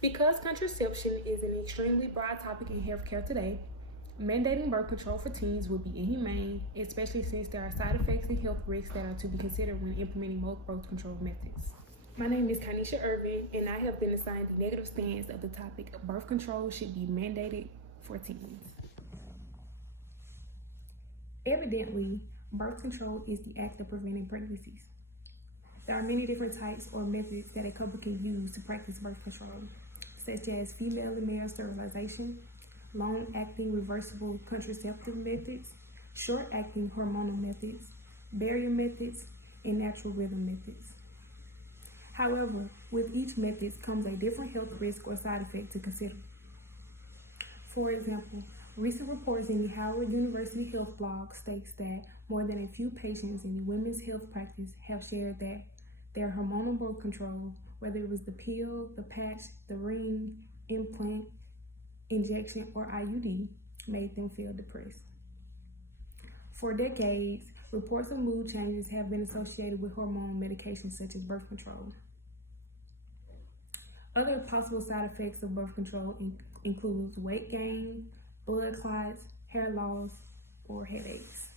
Because contraception is an extremely broad topic in healthcare today, mandating birth control for teens would be inhumane, especially since there are side effects and health risks that are to be considered when implementing most birth control methods. My name is Kanisha Irvin, and I have been assigned the negative stance of the topic of birth control should be mandated for teens. Evidently, birth control is the act of preventing pregnancies. There are many different types or methods that a couple can use to practice birth control, such as female and male sterilization, long-acting reversible contraceptive methods, short-acting hormonal methods, barrier methods, and natural rhythm methods. However, with each method comes a different health risk or side effect to consider. For example, recent reports in the Howard University Health blog states that more than a few patients in women's health practice have shared that their hormonal birth control, whether it was the pill, the patch, the ring, implant, injection, or IUD, made them feel depressed. For decades, reports of mood changes have been associated with hormone medications such as birth control. Other possible side effects of birth control includes weight gain, blood clots, hair loss, or headaches.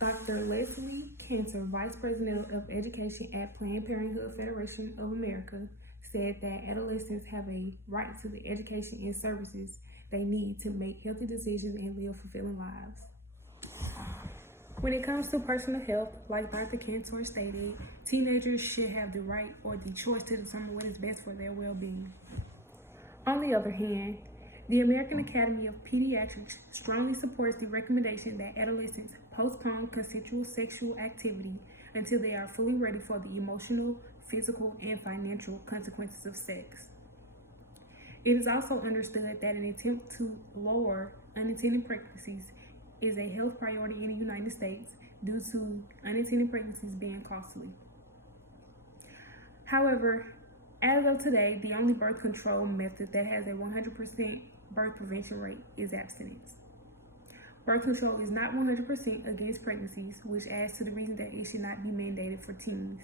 Dr. Leslie Cantor, Vice President of Education at Planned Parenthood Federation of America, said that adolescents have a right to the education and services they need to make healthy decisions and live fulfilling lives. When it comes to personal health, like Dr. Cantor stated, teenagers should have the right or the choice to determine what is best for their well-being. On the other hand, the American Academy of Pediatrics strongly supports the recommendation that adolescents postpone consensual sexual activity until they are fully ready for the emotional, physical, and financial consequences of sex. It is also understood that an attempt to lower unintended pregnancies is a health priority in the United States due to unintended pregnancies being costly. However, as of today, the only birth control method that has a 100% birth prevention rate is abstinence. Birth control is not 100% against pregnancies, which adds to the reason that it should not be mandated for teens.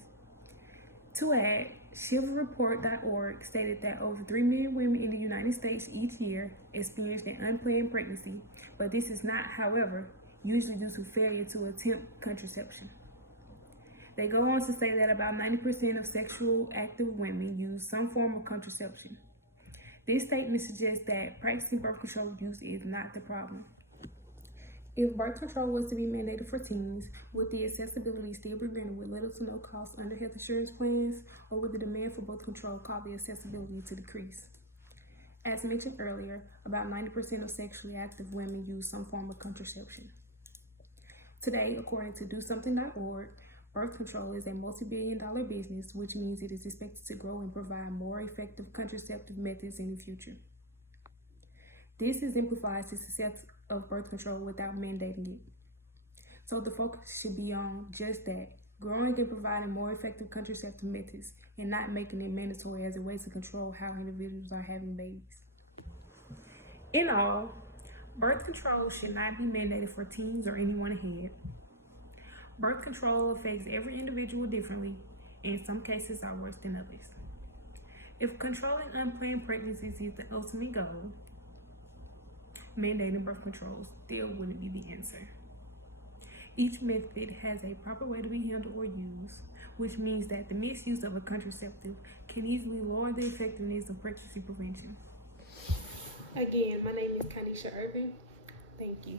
To add, chivalryreport.org stated that over 3 million women in the United States each year experience an unplanned pregnancy, but this is not, however, usually due to failure to attempt contraception. They go on to say that about 90% of sexual active women use some form of contraception. This statement suggests that practicing birth control use is not the problem. If birth control was to be mandated for teens, would the accessibility still be granted with little to no cost under health insurance plans, or would the demand for birth control cause the accessibility to decrease? As mentioned earlier, about 90% of sexually active women use some form of contraception. Today, according to DoSomething.org, birth control is a multi-billion-dollar business, which means it is expected to grow and provide more effective contraceptive methods in the future. This exemplifies the success of birth control without mandating it. So the focus should be on just that, growing and providing more effective contraceptive methods and not making it mandatory as a way to control how individuals are having babies. In all, birth control should not be mandated for teens or anyone ahead. Birth control affects every individual differently, and in some cases are worse than others. If controlling unplanned pregnancies is the ultimate goal, mandating birth control still wouldn't be the answer. Each method has a proper way to be handled or used, which means that the misuse of a contraceptive can easily lower the effectiveness of pregnancy prevention. Again, my name is Kanisha Irvin. Thank you.